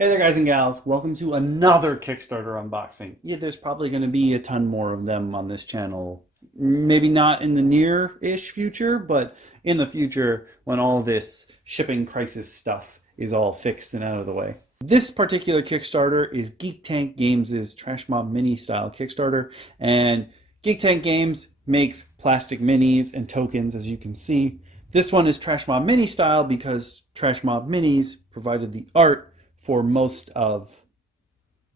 Hey there guys and gals, welcome to another Kickstarter unboxing. Yeah, there's probably going to be a ton more of them on this channel. Maybe not in the near-ish future, but in the future when all this shipping crisis stuff is all fixed and out of the way. This particular Kickstarter is Geek Tank Games' Trash Mob Mini style Kickstarter, and Geek Tank Games makes plastic minis and tokens, as you can see. This one is Trash Mob Mini style because Trash Mob Minis provided the art for most of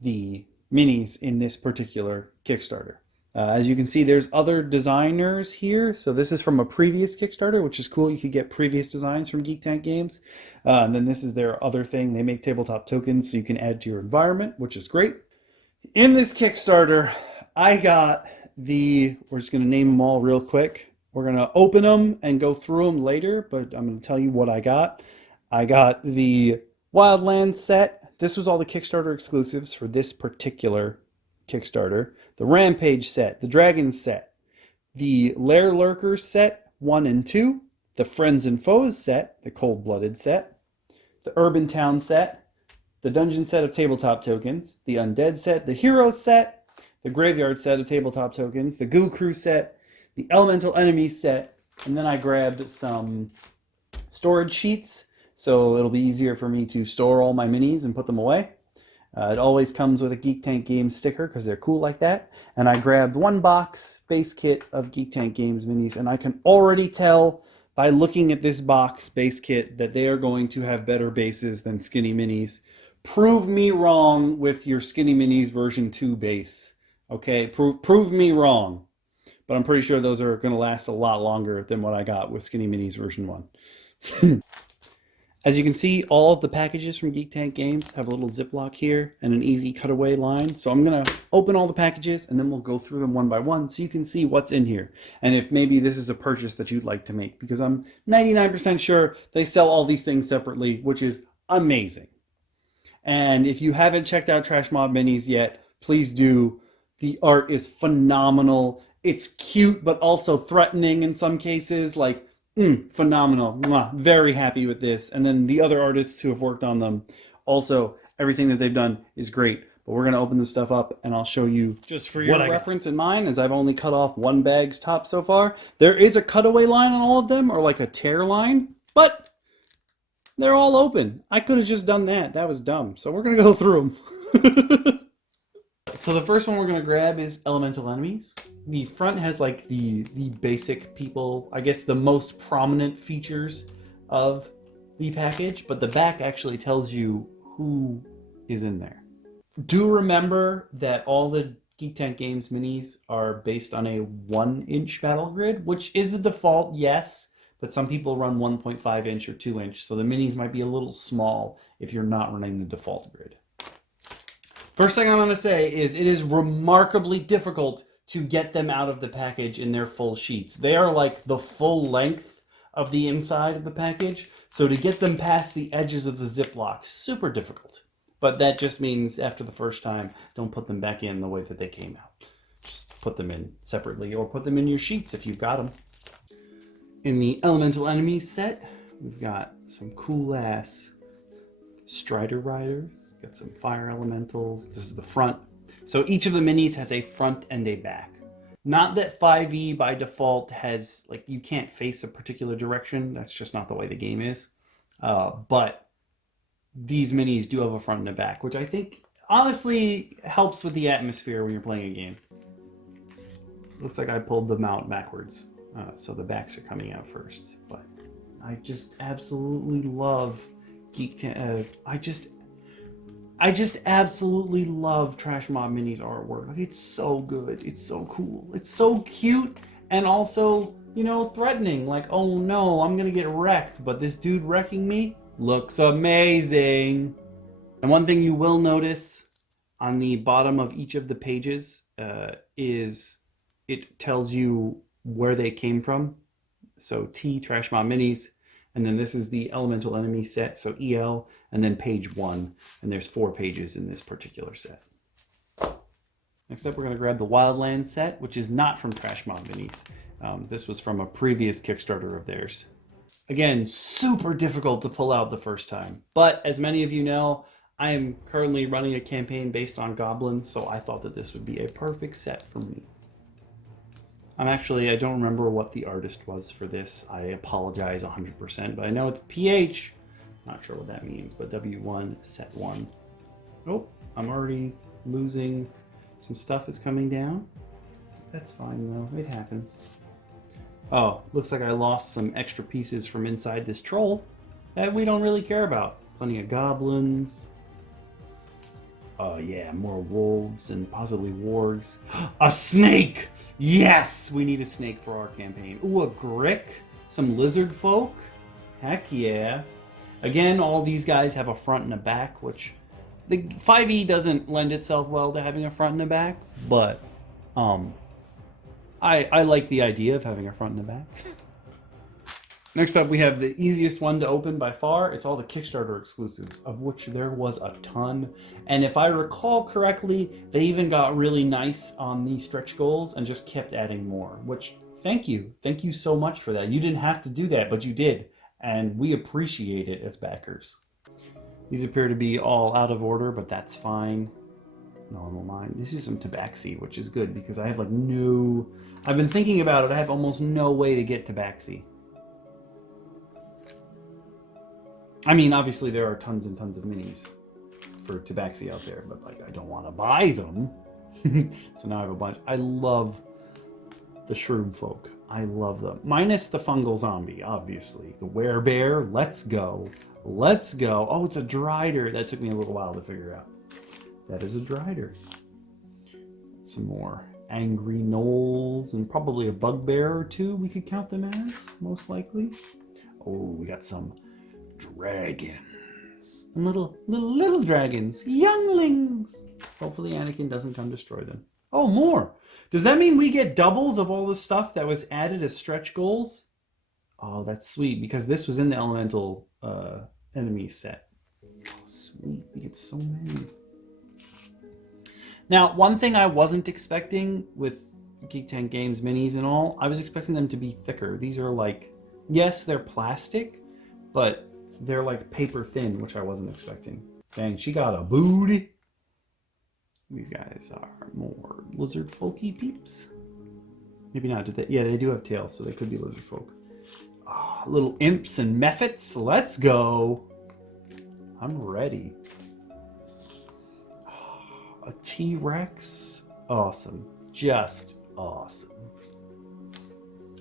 the minis in this particular Kickstarter. As you can see, there's other designers here. So this is from a previous Kickstarter, which is cool. You could get previous designs from Geek Tank Games. And then this is their other thing. They make tabletop tokens so you can add to your environment, which is great. In this Kickstarter, I got we're just gonna name them all real quick. We're gonna open them and go through them later, but I'm gonna tell you what I got. I got the Wildlands Set. This was all the Kickstarter exclusives for this particular Kickstarter. The Rampage Set, the Dragon Set, the Lair Lurkers Set 1 and 2, the Fiends Foes Set, the Coldblooded Set, the Urban Town Set, the Dungeon Set of Tabletop Tokens, the Undead Set, the Hero Set, the Graveyard Set of Tabletop Tokens, the Goo Crew Set, the Elemental Enemies Set, and then I grabbed some storage sheets so it'll be easier for me to store all my minis and put them away. It always comes with a Geek Tank Games sticker because they're cool like that. And I grabbed one box base kit of Geek Tank Games minis, and I can already tell by looking at this box base kit that they are going to have better bases than Skinny Minis. Prove me wrong with your Skinny Minis version 2 base. Okay, prove me wrong. But I'm pretty sure those are going to last a lot longer than what I got with Skinny Minis version 1. As you can see, all of the packages from Geek Tank Games have a little Ziploc here and an easy cutaway line. So I'm going to open all the packages and then we'll go through them one by one so you can see what's in here. And if maybe this is a purchase that you'd like to make, because I'm 99% sure they sell all these things separately, which is amazing. And if you haven't checked out Trash Mob Minis yet, please do. The art is phenomenal. It's cute, but also threatening in some cases. Like, phenomenal. Mwah. Very happy with this. And then the other artists who have worked on them, also everything that they've done is great. But we're going to open this stuff up and I'll show you, just for your reference in mind, as I've only cut off one bag's top so far. There is a cutaway line on all of them, or like a tear line, but they're all open. I could have just done that. That was dumb. So we're going to go through them. So the first one we're going to grab is Elemental Enemies. The front has like the basic people, I guess the most prominent features of the package, but the back actually tells you who is in there. Do remember that all the Geek Tank Games minis are based on a 1-inch battle grid, which is the default, yes, but some people run 1.5 inch or 2 inch, so the minis might be a little small if you're not running the default grid. First thing I'm going to say is it is remarkably difficult to get them out of the package in their full sheets. They are like the full length of the inside of the package, so to get them past the edges of the Ziploc, super difficult. But that just means after the first time, don't put them back in the way that they came out. Just put them in separately or put them in your sheets if you've got them. In the Elemental Enemies set, we've got some cool ass Strider Riders, got some fire elementals. This is the front. So each of the minis has a front and a back. Not that 5e by default has, like, you can't face a particular direction. That's just not the way the game is. But these minis do have a front and a back, which I think honestly helps with the atmosphere when you're playing a game. Looks like I pulled them out backwards. So the backs are coming out first. But I just absolutely love Geek Tank. I just absolutely love Trash Mob Minis artwork. Like, it's so good. It's so cool. It's so cute and also, you know, threatening. Like, oh no, I'm gonna get wrecked, but this dude wrecking me looks amazing. And one thing you will notice on the bottom of each of the pages is it tells you where they came from. So T, Trash Mob Minis. And then this is the Elemental Enemy set, so EL, and then page 1. And there's 4 pages in this particular set. Next up, we're going to grab the Wildlands set, which is not from Trash Mob Minis. This was from a previous Kickstarter of theirs. Again, super difficult to pull out the first time. But as many of you know, I am currently running a campaign based on goblins, so I thought that this would be a perfect set for me. I don't remember what the artist was for this. I apologize 100%, but I know it's PH. Not sure what that means, but W1, set 1. Oh, I'm already losing. Some stuff is coming down. That's fine though, it happens. Oh, looks like I lost some extra pieces from inside this troll that we don't really care about. Plenty of goblins. Oh yeah, more wolves and possibly wargs. A snake! Yes! We need a snake for our campaign. Ooh, a grick? Some lizard folk? Heck yeah. Again, all these guys have a front and a back, which the 5e doesn't lend itself well to having a front and a back, but I like the idea of having a front and a back. Next up, we have the easiest one to open by far. It's all the Kickstarter exclusives, of which there was a ton. And if I recall correctly, they even got really nice on the stretch goals and just kept adding more, which, thank you. Thank you so much for that. You didn't have to do that, but you did. And we appreciate it as backers. These appear to be all out of order, but that's fine. No, I don't mind. This is some tabaxi, which is good because I have like no... I've been thinking about it. I have almost no way to get tabaxi. I mean, obviously there are tons and tons of minis for tabaxi out there, but like I don't want to buy them. So now I have a bunch. I love the shroom folk. I love them. Minus the fungal zombie, obviously. The werebear, let's go. Let's go. Oh, it's a drider. That took me a little while to figure out. That is a drider. Some more angry gnolls and probably a bugbear or two we could count them as, most likely. Oh, we got some dragons. And little dragons. Younglings. Hopefully Anakin doesn't come destroy them. Oh, more. Does that mean we get doubles of all the stuff that was added as stretch goals? Oh, that's sweet, because this was in the elemental enemy set. Oh, sweet. We get so many. Now, one thing I wasn't expecting with Geek Tank Games minis and all, I was expecting them to be thicker. These are like, yes, they're plastic, but they're like paper thin, which I wasn't expecting. Dang, she got a booty. These guys are more lizard folky peeps. Maybe not. Yeah, they do have tails, so they could be lizard folk. Oh, little imps and mephits. Let's go. I'm ready. Oh, a T-Rex. Awesome. Just awesome.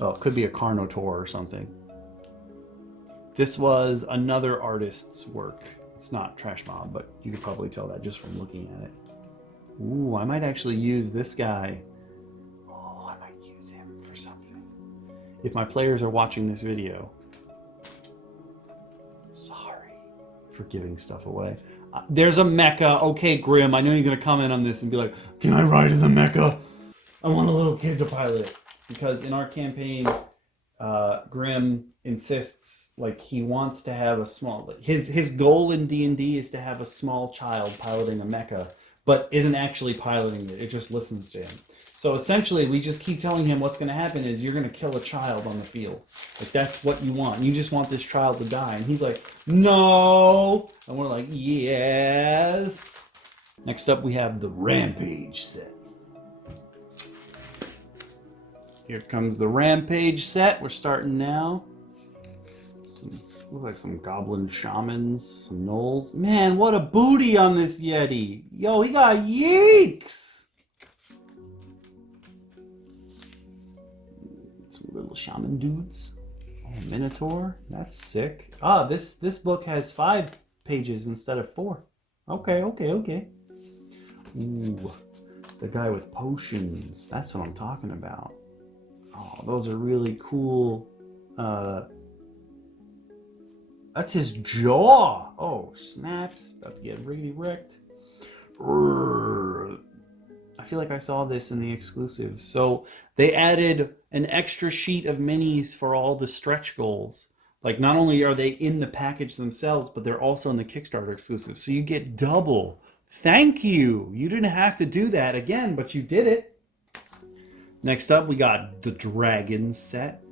Oh, it could be a Carnotaur or something. This was another artist's work. It's not Trash Mob, but you could probably tell that just from looking at it. Ooh, I might actually use this guy. Oh, I might use him for something. If my players are watching this video, sorry for giving stuff away. There's a mecha. Okay, Grim, I know you're going to comment on this and be like, can I ride in the mecha? I want a little kid to pilot it. Because in our campaign, Grim insists, like, he wants to have a small... His goal in D&D is to have a small child piloting a mecha, but isn't actually piloting it. It just listens to him. So essentially, we just keep telling him what's going to happen is you're going to kill a child on the field. Like, that's what you want. You just want this child to die. And he's like, no! And we're like, yes! Next up, we have the Rampage Set. Here comes the Rampage Set. We're starting now. Look like some goblin shamans, some gnolls. Man, what a booty on this Yeti. Yo, he got yeeks. Some little shaman dudes. Oh, Minotaur. That's sick. Ah, this book has 5 pages instead of 4. Okay. Ooh, the guy with potions. That's what I'm talking about. Oh, those are really cool. That's his jaw. Oh, snaps. About to get riggedy wrecked. I feel like I saw this in the exclusives. So they added an extra sheet of minis for all the stretch goals. Like, not only are they in the package themselves, but they're also in the Kickstarter exclusive. So you get double. Thank you. You didn't have to do that again, but you did it. Next up, we got the Dragon Set.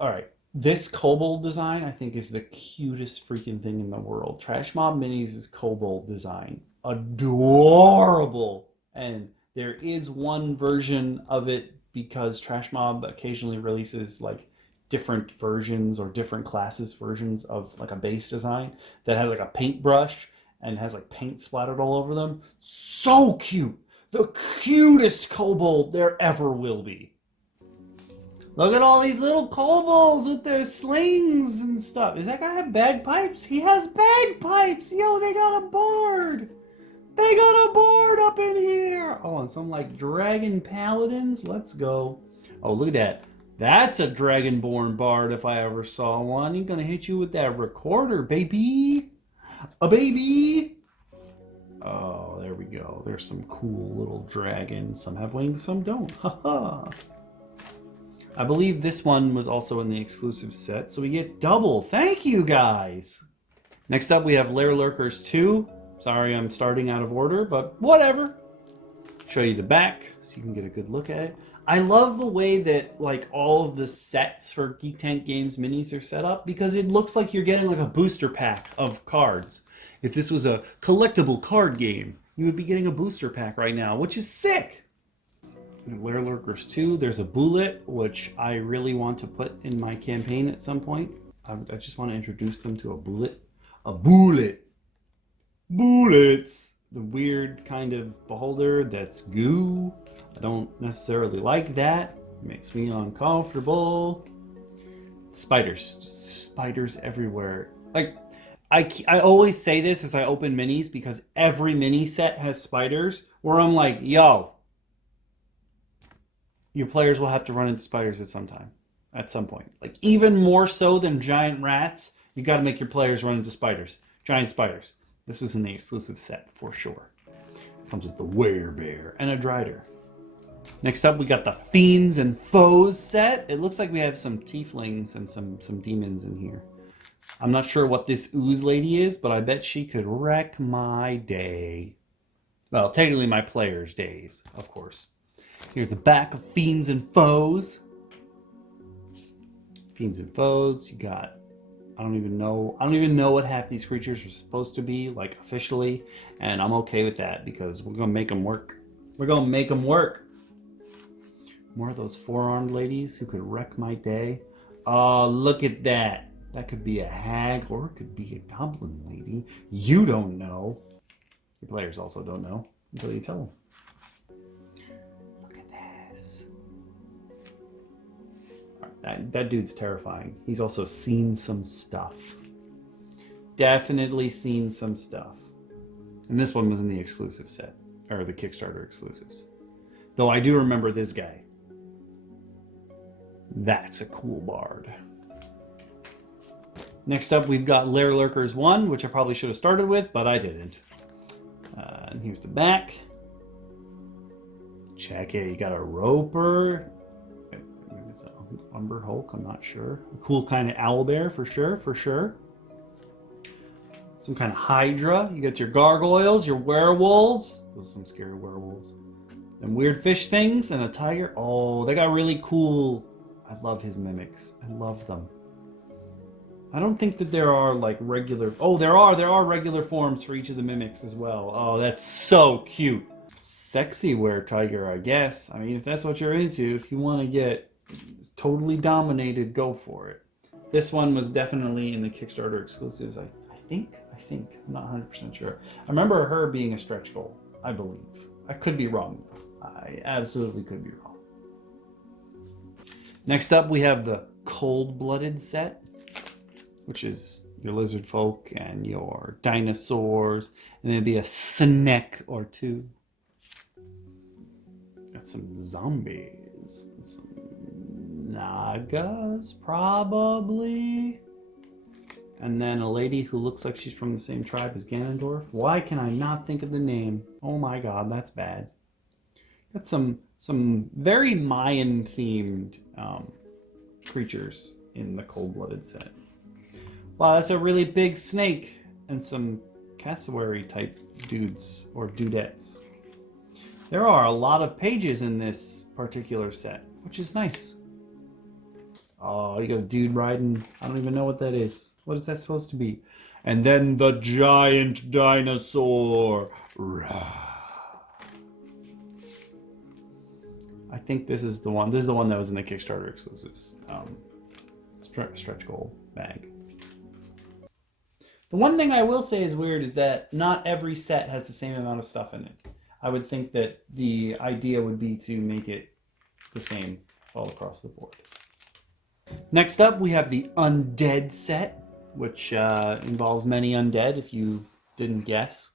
All right. This kobold design, I think, is the cutest freaking thing in the world. Trash Mob Minis' kobold design. Adorable! And there is one version of it because Trash Mob occasionally releases like different versions or different classes versions of like a base design that has like a paintbrush and has like paint splattered all over them. So cute! The cutest kobold there ever will be. Look at all these little kobolds with their slings and stuff. Does that guy have bagpipes? He has bagpipes! Yo, they got a board! They got a board up in here! Oh, and some like dragon paladins. Let's go. Oh, look at that. That's a dragonborn bard if I ever saw one. He's gonna hit you with that recorder, baby! A baby! Oh, there we go. There's some cool little dragons. Some have wings, some don't. Haha! I believe this one was also in the exclusive set, so we get double. Thank you, guys! Next up, we have Lair Lurkers 2. Sorry, I'm starting out of order, but whatever. Show you the back so you can get a good look at it. I love the way that like all of the sets for Geek Tank Games minis are set up because it looks like you're getting like a booster pack of cards. If this was a collectible card game, you would be getting a booster pack right now, which is sick. In Lair Lurkers 2, there's a bullet, which I really want to put in my campaign at some point. I just want to introduce them to a bullet. A bullet! Bullets! The weird kind of beholder that's goo. I don't necessarily like that. It makes me uncomfortable. Spiders. Just spiders everywhere. Like, I always say this as I open minis because every mini set has spiders where I'm like, yo, your players will have to run into spiders at some time. At some point. Like, even more so than giant rats, you got to make your players run into spiders. Giant spiders. This was in the exclusive set for sure. Comes with the werebear and a drider. Next up, we got the Fiends and Foes set. It looks like we have some tieflings and some demons in here. I'm not sure what this ooze lady is, but I bet she could wreck my day. Well, technically my players' days, of course. Here's the back of Fiends and Foes. Fiends and Foes, you got, I don't even know what half these creatures are supposed to be, like officially, and I'm okay with that because we're gonna make them work. We're gonna make them work. More of those four-armed ladies who could wreck my day. Oh, look at that. That could be a hag or it could be a goblin lady. You don't know. Your players also don't know until you tell them. Look at this. That dude's terrifying. He's also seen some stuff. Definitely seen some stuff. And this one was in the exclusive set, or the Kickstarter exclusives. Though I do remember this guy. That's a cool bard. Next up, we've got Lair Lurkers 1, which I probably should have started with, but I didn't. And here's the back. Check it. You got a roper. Maybe it's an Umber Hulk, I'm not sure. A cool kind of owlbear, for sure, for sure. Some kind of hydra. You got your gargoyles, your werewolves. Those are some scary werewolves. And weird fish things, and a tiger. Oh, they got really cool. I love his mimics. I love them. I don't think that there are like regular... Oh, there are regular forms for each of the mimics as well. Oh, that's so cute. Sexy were tiger, I guess. I mean, if that's what you're into, if you want to get totally dominated, go for it. This one was definitely in the Kickstarter exclusives, I think. I'm not 100% sure. I remember her being a stretch goal, I believe. I could be wrong. I absolutely could be wrong. Next up, we have the Coldblooded Set, which is your lizard folk and your dinosaurs, and maybe a snake or two. Got some zombies, and some nagas, probably. And then a lady who looks like she's from the same tribe as Ganondorf. Why can I not think of the name? Oh my god, that's bad. Got some very Mayan-themed creatures in the Coldblooded set. Wow, that's a really big snake and some cassowary type dudes or dudettes. There are a lot of pages in this particular set, which is nice. Oh, you got a dude riding. I don't even know what that is. What is that supposed to be? And then the giant dinosaur. Rah. I think this is the one. This is the one that was in the Kickstarter exclusives. Stretch goal bag. The one thing I will say is weird is that not every set has the same amount of stuff in it. I would think that the idea would be to make it the same all across the board. Next up, we have the Undead Set, which involves many undead, if you didn't guess.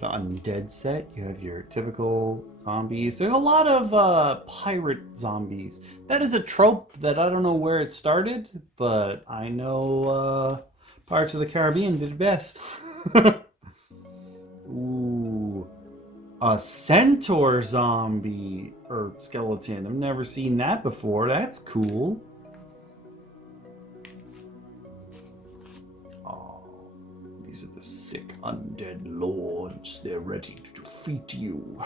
The Undead Set, you have your typical zombies. There's a lot of pirate zombies. That is a trope that I don't know where it started, but I know Pirates of the Caribbean did it best. Ooh, a centaur zombie or skeleton. I've never seen that before. That's cool. These are the sick undead lords. They're ready to defeat you.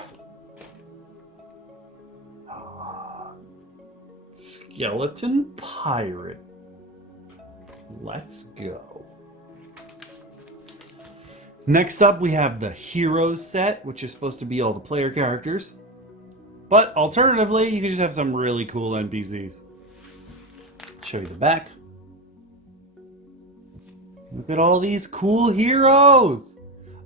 Skeleton pirate. Let's go. Next up, we have the Heroes set, which is supposed to be all the player characters. But alternatively, you can just have some really cool NPCs. Show you the back. Look at all these cool heroes!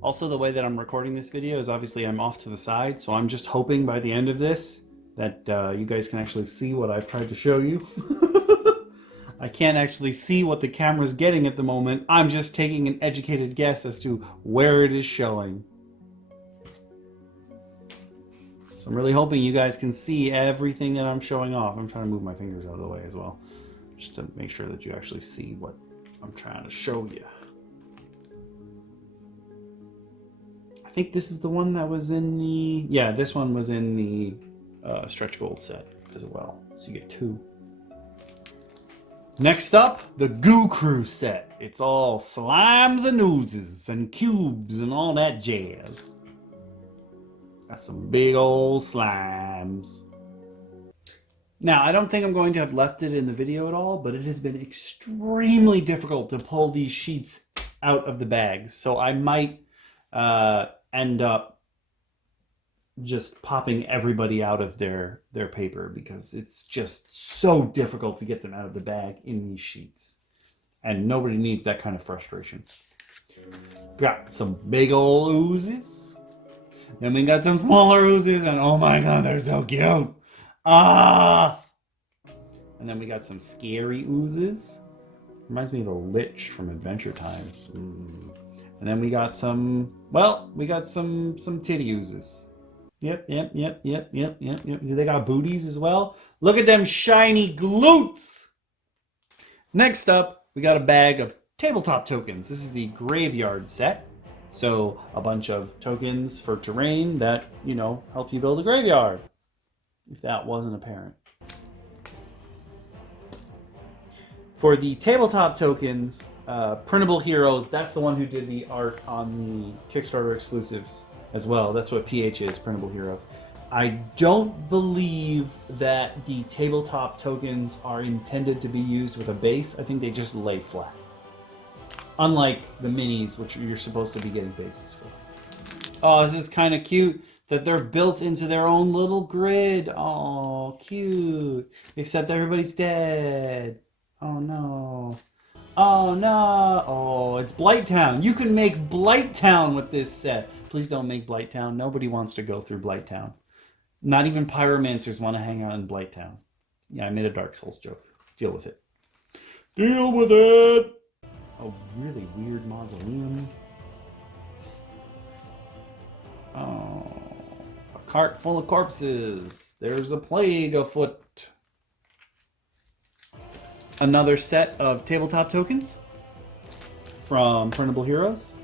Also, the way that I'm recording this video is obviously I'm off to the side, so I'm just hoping by the end of this that you guys can actually see what I've tried to show you. I can't actually see what the camera's getting at the moment. I'm just taking an educated guess as to where it is showing. So I'm really hoping you guys can see everything that I'm showing off. I'm trying to move my fingers out of the way as well, just to make sure that you actually see what I'm trying to show you. I think this is the one that was in the... Yeah, this one was in the stretch goal set as well. So you get two. Next up, the Goo Crew Set. It's all slimes and oozes and cubes and all that jazz. Got some big old slimes. Now, I don't think I'm going to have left it in the video at all, but it has been extremely difficult to pull these sheets out of the bags. So I might end up just popping everybody out of their paper because it's just so difficult to get them out of the bag in these sheets. And nobody needs that kind of frustration. Got some big old oozes. Then we got some smaller oozes, and oh my god, they're so cute. Ah! And then we got some scary oozes. Reminds me of the Lich from Adventure Time. And then we got some, well, we got some titty oozes. Yep. They got booties as well. Look at them shiny glutes! Next up, we got a bag of tabletop tokens. This is the Graveyard Set. So a bunch of tokens for terrain that, you know, help you build a graveyard. If that wasn't apparent. For the tabletop tokens, Printable Heroes, that's the one who did the art on the Kickstarter exclusives as well. That's what PH is, Printable Heroes. I don't believe that the tabletop tokens are intended to be used with a base. I think they just lay flat. Unlike the minis, which you're supposed to be getting bases for. Oh, this is kind of cute that they're built into their own little grid. Oh, cute. Except everybody's dead. Oh, no. Oh, no. Oh, it's Blighttown. You can make Blighttown with this set. Please don't make Blighttown. Nobody wants to go through Blighttown. Not even pyromancers want to hang out in Blighttown. Yeah, I made a Dark Souls joke. Deal with it. Deal with it! A really weird mausoleum. Oh, a cart full of corpses. There's a plague afoot. Another set of tabletop tokens from Printable Heroes.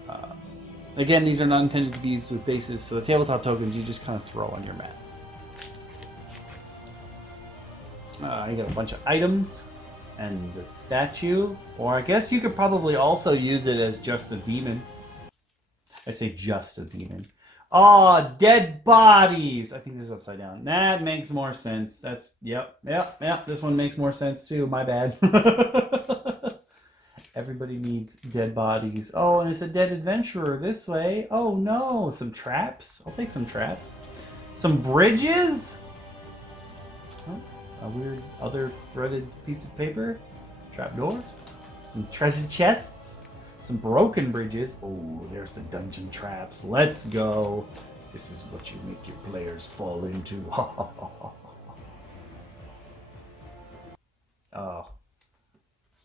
Again, these are not intended to be used with bases, so the tabletop tokens you just kind of throw on your mat. You got a bunch of items and the statue, or I guess you could probably also use it as just a demon. I say just a demon. Oh, dead bodies. I think this is upside down. That makes more sense. That's, yep. This one makes more sense too. My bad. Everybody needs dead bodies. Oh, and it's a dead adventurer this way. Oh no, some traps. I'll take some traps. Some bridges? Oh, a weird other threaded piece of paper. Trapdoor. Some treasure chests. Some broken bridges. Oh, there's the dungeon traps. Let's go. This is what you make your players fall into. Oh.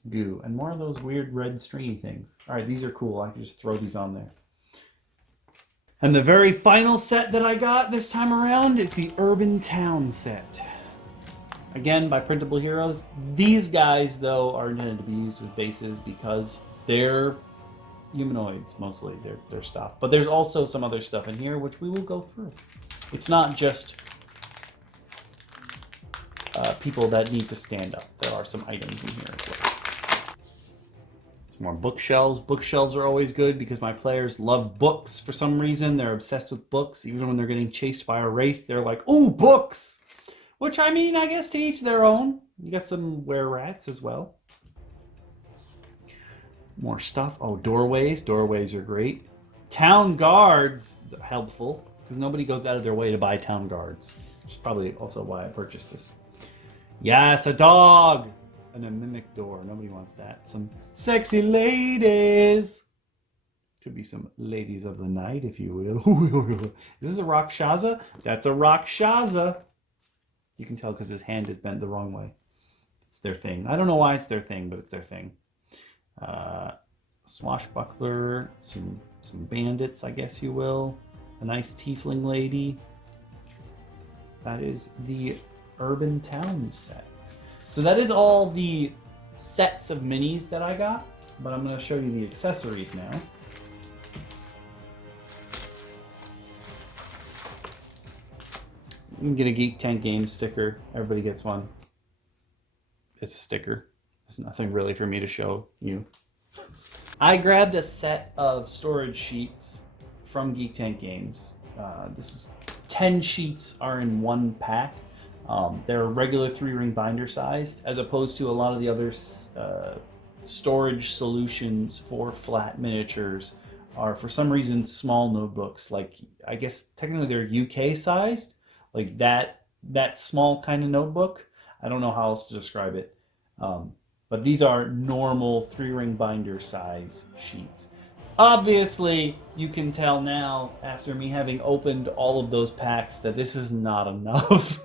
Goo. And more of those weird red stringy things. Alright, these are cool. I can just throw these on there. And the very final set that I got this time around is the Urban Town set. Again, by Printable Heroes. These guys, though, are intended to be used with bases because they're humanoids, mostly, their stuff. But there's also some other stuff in here, which we will go through. It's not just people that need to stand up. There are some items in here as well. Some more bookshelves. Bookshelves are always good because my players love books for some reason. They're obsessed with books. Even when they're getting chased by a wraith, they're like, ooh, books! Which, I mean, I guess to each their own. You got some were-rats as well. More stuff. Oh, doorways. Doorways are great. Town guards, helpful, because nobody goes out of their way to buy town guards. Which is probably also why I purchased this. Yes, a dog! And a mimic door. Nobody wants that. Some sexy ladies. Could be some ladies of the night, if you will. Is this a Rakshasa? That's a Rakshasa. You can tell because his hand is bent the wrong way. It's their thing. I don't know why it's their thing, but it's their thing. Swashbuckler, some bandits, I guess you will. A nice tiefling lady. That is the Urban Town set. So that is all the sets of minis that I got, but I'm going to show you the accessories now. You can get a Geek Tank Games sticker. Everybody gets one. It's a sticker. There's nothing really for me to show you. I grabbed a set of storage sheets from Geek Tank Games. This is 10 sheets are in one pack. They're regular 3-ring binder sized, as opposed to a lot of the other storage solutions for flat miniatures are for some reason small notebooks. Like, I guess technically they're UK sized, like that small kind of notebook. I don't know how else to describe it. But these are normal 3-ring binder size sheets. Obviously, you can tell now, after me having opened all of those packs, that this is not enough.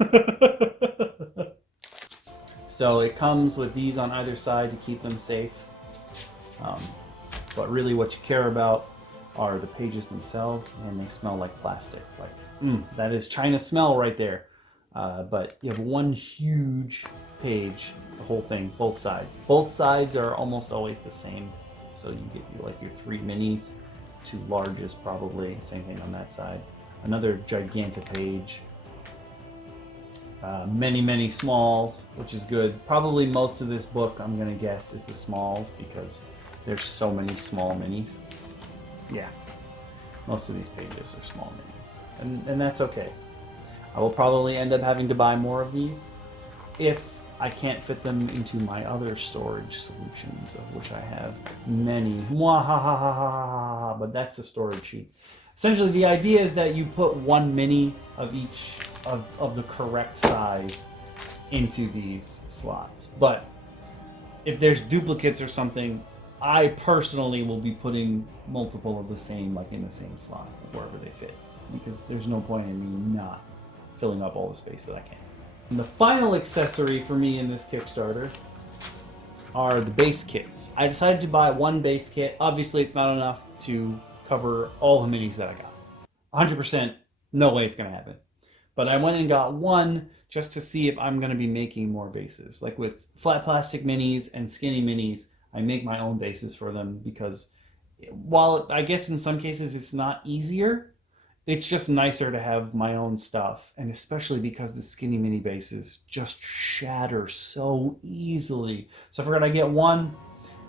So it comes with these on either side to keep them safe. But really what you care about are the pages themselves, and they smell like plastic. Like, that is China smell right there. But you have one huge page, the whole thing, both sides. Both sides are almost always the same. So you get like your 3 minis, 2 larges probably, same thing on that side. Another gigantic page. Many smalls, which is good. Probably most of this book, I'm gonna guess, is the smalls because there's so many small minis. Yeah, most of these pages are small minis, and that's okay. I will probably end up having to buy more of these if I can't fit them into my other storage solutions, of which I have many. But that's the storage sheet. Essentially, the idea is that you put 1 mini of each of the correct size into these slots. But if there's duplicates or something, I personally will be putting multiple of the same, like in the same slot, wherever they fit, because there's no point in me not filling up all the space that I can. And the final accessory for me in this Kickstarter are the base kits. I decided to buy 1 base kit. Obviously, it's not enough to cover all the minis that I got. 100%, no way it's going to happen. But I went and got 1 just to see if I'm going to be making more bases. Like with flat plastic minis and skinny minis, I make my own bases for them because while I guess in some cases it's not easier, it's just nicer to have my own stuff, and especially because the skinny mini bases just shatter so easily. So I figured I'd get 1.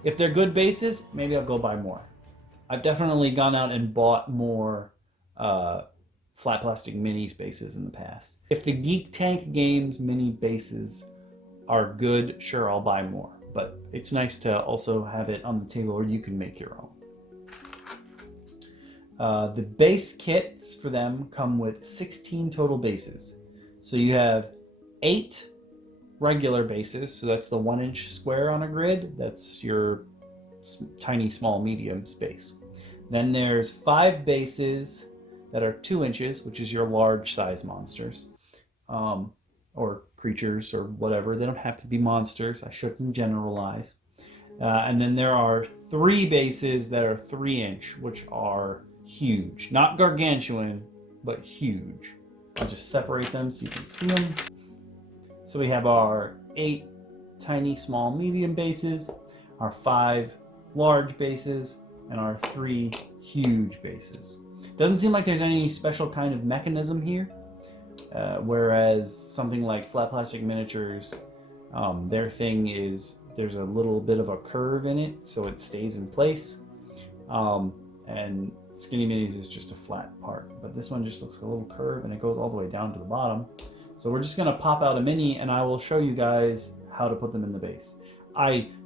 If they're good bases, maybe I'll go buy more. I've definitely gone out and bought more flat plastic minis bases in the past. If the Geek Tank Games mini bases are good, sure, I'll buy more. But it's nice to also have it on the table where you can make your own. The base kits for them come with 16 total bases. So you have 8 regular bases, so that's the 1-inch square on a grid. That's your tiny, small, medium space. Then there's 5 bases that are 2 inches, which is your large size monsters, or creatures or whatever. They don't have to be monsters. I shouldn't generalize. And then there are 3 bases that are 3-inch, which are huge. Not gargantuan, but huge. I'll just separate them so you can see them. So we have our 8 tiny, small, medium bases, our 5 large bases, and our 3 huge bases. Doesn't seem like there's any special kind of mechanism here, whereas something like Flat Plastic Miniatures, their thing is there's a little bit of a curve in it, so it stays in place. And Skinny Minis is just a flat part, but this one just looks like a little curve and it goes all the way down to the bottom. So we're just gonna pop out a mini and I will show you guys how to put them in the base.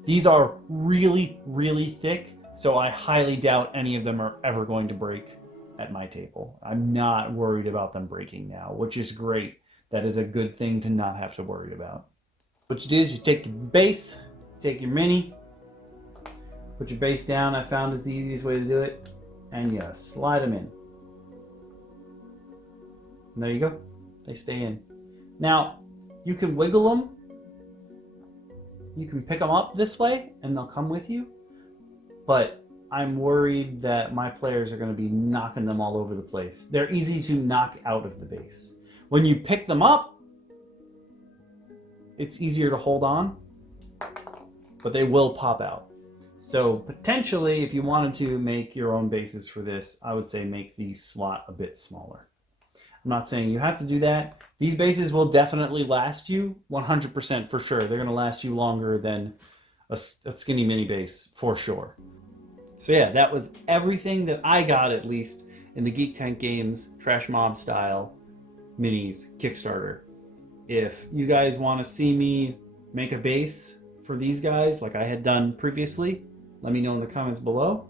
These are really, really thick, so I highly doubt any of them are ever going to break at my table. I'm not worried about them breaking now, which is great. That is a good thing to not have to worry about. What you do is you take your base, take your mini, put your base down. I found it's the easiest way to do it. And you slide them in. And there you go. They stay in. Now, you can wiggle them. You can pick them up this way and they'll come with you. But I'm worried that my players are going to be knocking them all over the place. They're easy to knock out of the base. When you pick them up, it's easier to hold on, but they will pop out. So potentially, if you wanted to make your own bases for this, I would say make the slot a bit smaller. I'm not saying you have to do that. These bases will definitely last you 100% for sure. They're going to last you longer than a Skinny Mini base for sure. So yeah, that was everything that I got, at least, in the Geek Tank Games Trash Mob style minis Kickstarter. If you guys want to see me make a base for these guys like I had done previously, let me know in the comments below.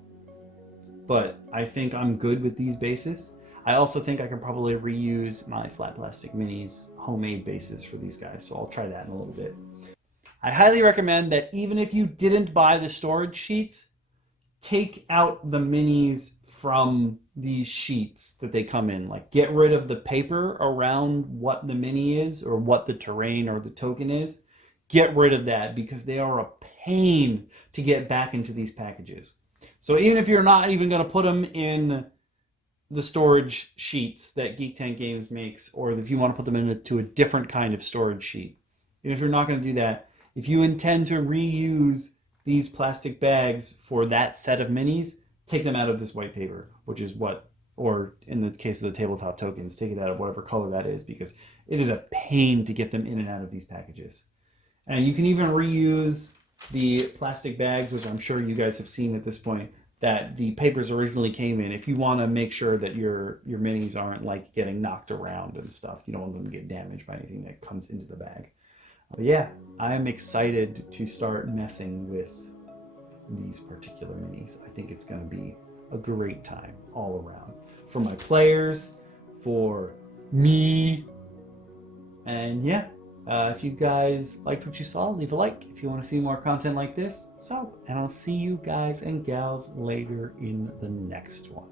But I think I'm good with these bases. I also think I can probably reuse my Flat Plastic Minis homemade bases for these guys, so I'll try that in a little bit. I highly recommend that even if you didn't buy the storage sheets, take out the minis from these sheets that they come in. Like, get rid of the paper around what the mini is or what the terrain or the token is. Get rid of that because they are a pain to get back into these packages. So even if you're not even going to put them in the storage sheets that Geek Tank Games makes, or if you want to put them into a different kind of storage sheet, even if you're not going to do that, if you intend to reuse these plastic bags for that set of minis, take them out of this white paper, which is what, or in the case of the tabletop tokens, take it out of whatever color that is, because it is a pain to get them in and out of these packages. And you can even reuse the plastic bags, which I'm sure you guys have seen at this point, that the papers originally came in. If you want to make sure that your minis aren't like getting knocked around and stuff, you don't want them to get damaged by anything that comes into the bag. But yeah, I'm excited to start messing with these particular minis. I think it's going to be a great time all around. For my players, for me, and yeah. If you guys liked what you saw, leave a like. If you want to see more content like this, sub. And I'll see you guys and gals later in the next one.